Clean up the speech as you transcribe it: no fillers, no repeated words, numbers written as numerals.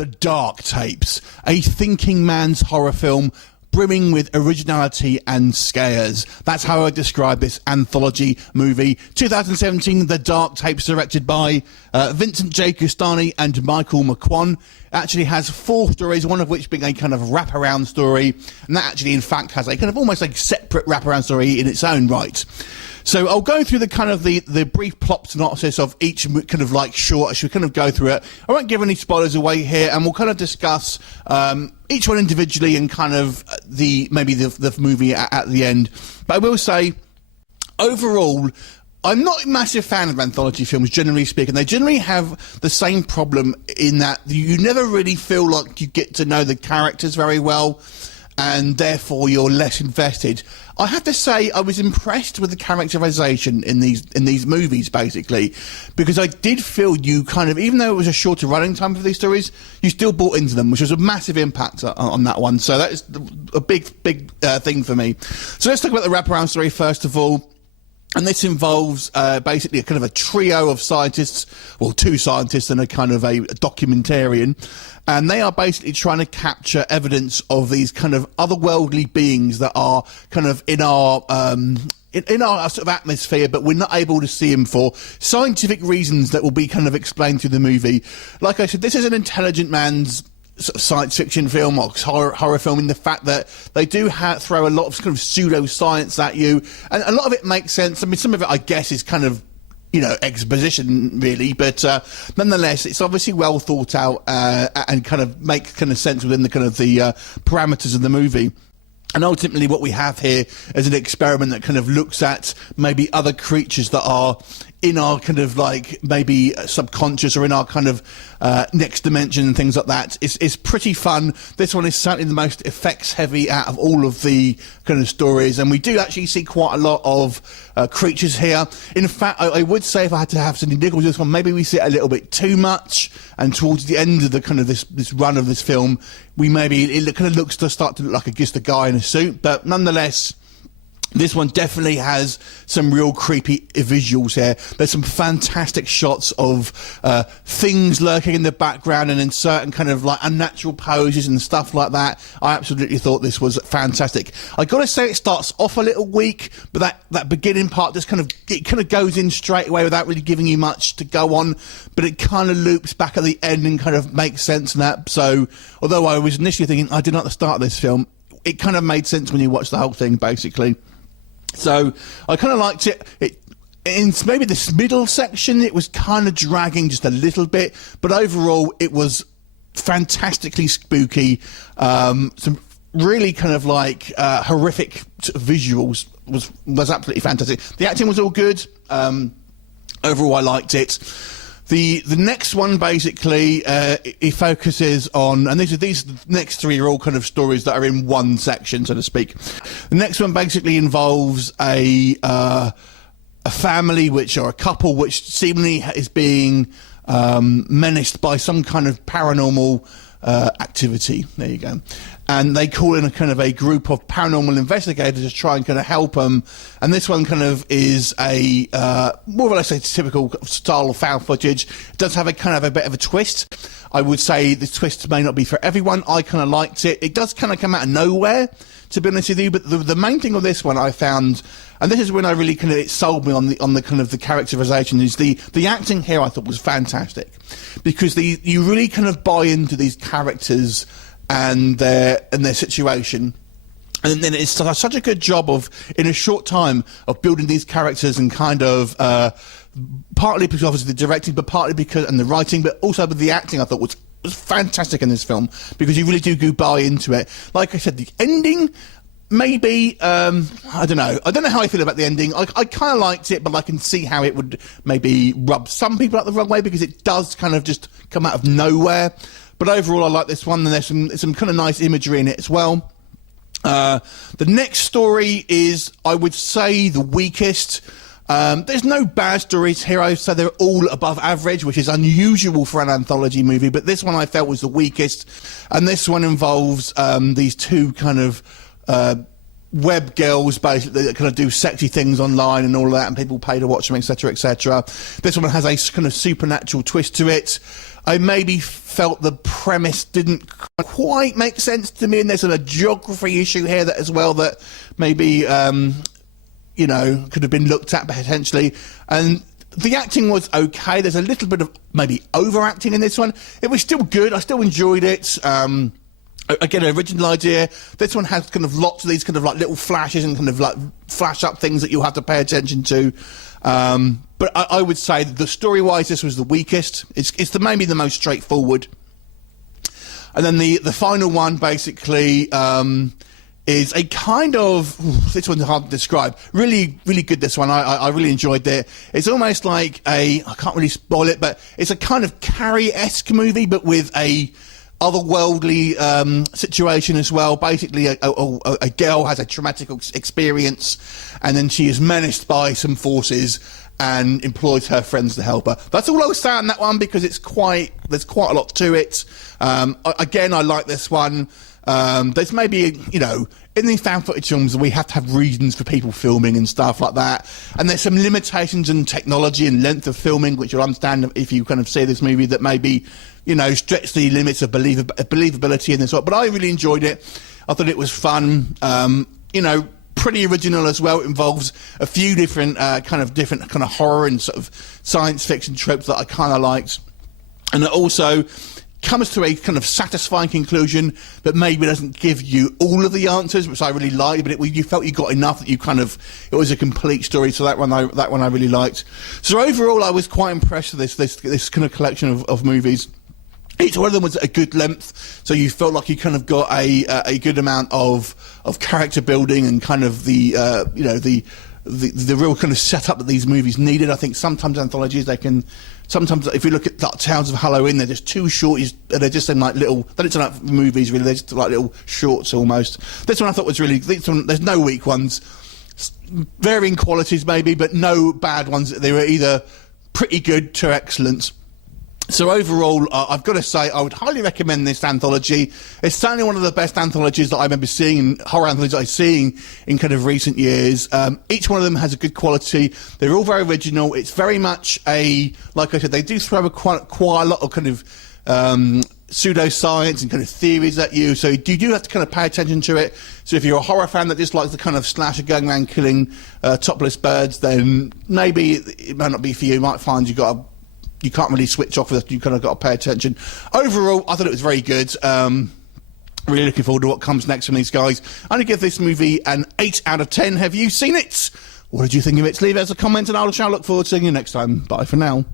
The Dark Tapes, a thinking man's horror film brimming with originality and scares. That's how I describe this anthology movie. 2017, The Dark Tapes, directed by Vincent J. Custani and Michael McQuon. Actually has 4 stories, one of which being a kind of wraparound story, and that actually in fact has a kind of almost like separate wraparound story in its own right. So I'll go through the kind of the brief plot synopsis of each kind of like short. I should kind of go through it. I won't give any spoilers away here, and we'll kind of discuss each one individually and kind of the movie at the end. But I will say, overall, I'm not a massive fan of anthology films, generally speaking. They generally have the same problem in that you never really feel like you get to know the characters very well, and therefore you're less invested. I have to say I was impressed with the characterization in these movies, basically, because I did feel you kind of, even though it was a shorter running time for these stories, you still bought into them, which was a massive impact on that one. So that is a big thing for me. So let's talk about the wraparound story first of all. And this involves basically a kind of a trio of scientists, well, 2 scientists and a kind of a documentarian, and they are basically trying to capture evidence of these kind of otherworldly beings that are kind of in our sort of atmosphere, but we're not able to see them for scientific reasons that will be kind of explained through the movie. Like I said, this is an intelligent man's sort of science fiction film or horror film, in the fact that they do throw a lot of kind of pseudoscience at you, and a lot of it makes sense. I mean, some of it I guess is kind of, you know, exposition really, but nonetheless it's obviously well thought out and kind of makes kind of sense within the kind of the parameters of the movie. And ultimately what we have here is an experiment that kind of looks at maybe other creatures that are in our kind of like maybe subconscious or in our kind of next dimension and things like that. It's pretty fun. This one is certainly the most effects heavy out of all of the kind of stories, and we do actually see quite a lot of creatures here. In fact, I would say, if I had to have some niggles with this one, maybe we see it a little bit too much, and towards the end of the kind of this run of this film, it kind of looks to start to look like just a guy in a suit. But nonetheless, this one definitely has some real creepy visuals here. There's some fantastic shots of things lurking in the background and in certain kind of like unnatural poses and stuff like that. I absolutely thought this was fantastic. I gotta say, it starts off a little weak, but that beginning part just kind of goes in straight away without really giving you much to go on, but it kind of loops back at the end and kind of makes sense in that. So although I was initially thinking I did not at the start of this film, it kind of made sense when you watch the whole thing, basically. So I kind of liked it. In maybe this middle section, it was kind of dragging just a little bit, but overall it was fantastically spooky. Some really kind of like horrific visuals was absolutely fantastic. The acting was all good. Overall, I liked it. The next one basically it focuses on, and these next 3 are all kind of stories that are in one section, so to speak. The next one basically involves a family, or a couple, which seemingly is being menaced by some kind of paranormal activity. There you go. And they call in a kind of a group of paranormal investigators to try and kind of help them. And this one kind of is a more or less a typical style of found footage. It does have a kind of a bit of a twist. I would say the twist may not be for everyone. I kind of liked it. It does kind of come out of nowhere, to be honest with you. But the main thing of this one I found, and this is when I really kind of, it sold me on the kind of the characterization, is the acting here I thought was fantastic, because you really kind of buy into these characters and their situation. And then it's such a good job of, in a short time, of building these characters and kind of, partly because obviously the directing, but partly because, and the writing, but also with the acting I thought was fantastic in this film, because you really do buy into it. Like I said, the ending, maybe, I don't know how I feel about the ending. I kind of liked it, but I can see how it would maybe rub some people up the wrong way, because it does kind of just come out of nowhere. But overall, I like this one, and there's some kind of nice imagery in it as well. The next story is, I would say, the weakest. There's no bad stories here. I would say they're all above average, which is unusual for an anthology movie, but this one I felt was the weakest. And this one involves these 2 kind of web girls basically that kind of do sexy things online and all of that, and people pay to watch them, etc., etc. This one has a kind of supernatural twist to it. I maybe felt the premise didn't quite make sense to me, and there's a geography issue here that as well that maybe you know, could have been looked at potentially. And the acting was okay. There's a little bit of maybe overacting in this one. It was still good. I still enjoyed it. Again, an original idea. This one has kind of lots of these kind of like little flashes and kind of like flash up things that you'll have to pay attention to. But I would say that the story-wise, this was the weakest. It's maybe the most straightforward. And then the final one basically is a kind of, this one's hard to describe. Really, really good, this one. I really enjoyed it. It's almost like I can't really spoil it, but it's a kind of Carrie-esque movie, but with a otherworldly situation as well. Basically, a girl has a traumatic experience, and then she is menaced by some forces and employs her friends to help her. That's all I would say on that one, because there's quite a lot to it. Again, I like this one. There's maybe, you know, in these found footage films, we have to have reasons for people filming and stuff like that. And there's some limitations in technology and length of filming, which you'll understand if you kind of see this movie, that maybe, you know, stretch the limits of believability in this one. But I really enjoyed it. I thought it was fun. You know, pretty original as well. It involves a few different kind of horror and sort of science fiction tropes that I kind of liked. And it also comes to a kind of satisfying conclusion, but maybe doesn't give you all of the answers, which I really liked. But you felt you got enough that you kind of, it was a complete story. So that one I really liked. So overall, I was quite impressed with this kind of collection of movies. Each one of them was at a good length, so you felt like you kind of got a good amount of character building and kind of the you know, the real kind of setup that these movies needed. I think sometimes anthologies, sometimes if you look at like Tales of Halloween, they're just too short. They're just in like little, they don't sound like movies really, they're just like little shorts almost. This one I thought was really, there's no weak ones, varying qualities maybe, but no bad ones. They were either pretty good to excellent. So overall, I've got to say, I would highly recommend this anthology. It's certainly one of the best anthologies that I remember seeing, horror anthologies I've seen in kind of recent years. Each one of them has a good quality. They're all very original. It's very much like I said, they do throw quite a lot of kind of pseudoscience and kind of theories at you. So you do have to kind of pay attention to it. So if you're a horror fan that dislikes the kind of slasher going around killing topless birds, then maybe it might not be for you. You might find you can't really switch off with it. You kind of got to pay attention. Overall, I thought it was very good. Really looking forward to what comes next from these guys. I'm going to give this movie an 8 out of 10. Have you seen it? What did you think of it? Leave us a comment and I shall look forward to seeing you next time. Bye for now.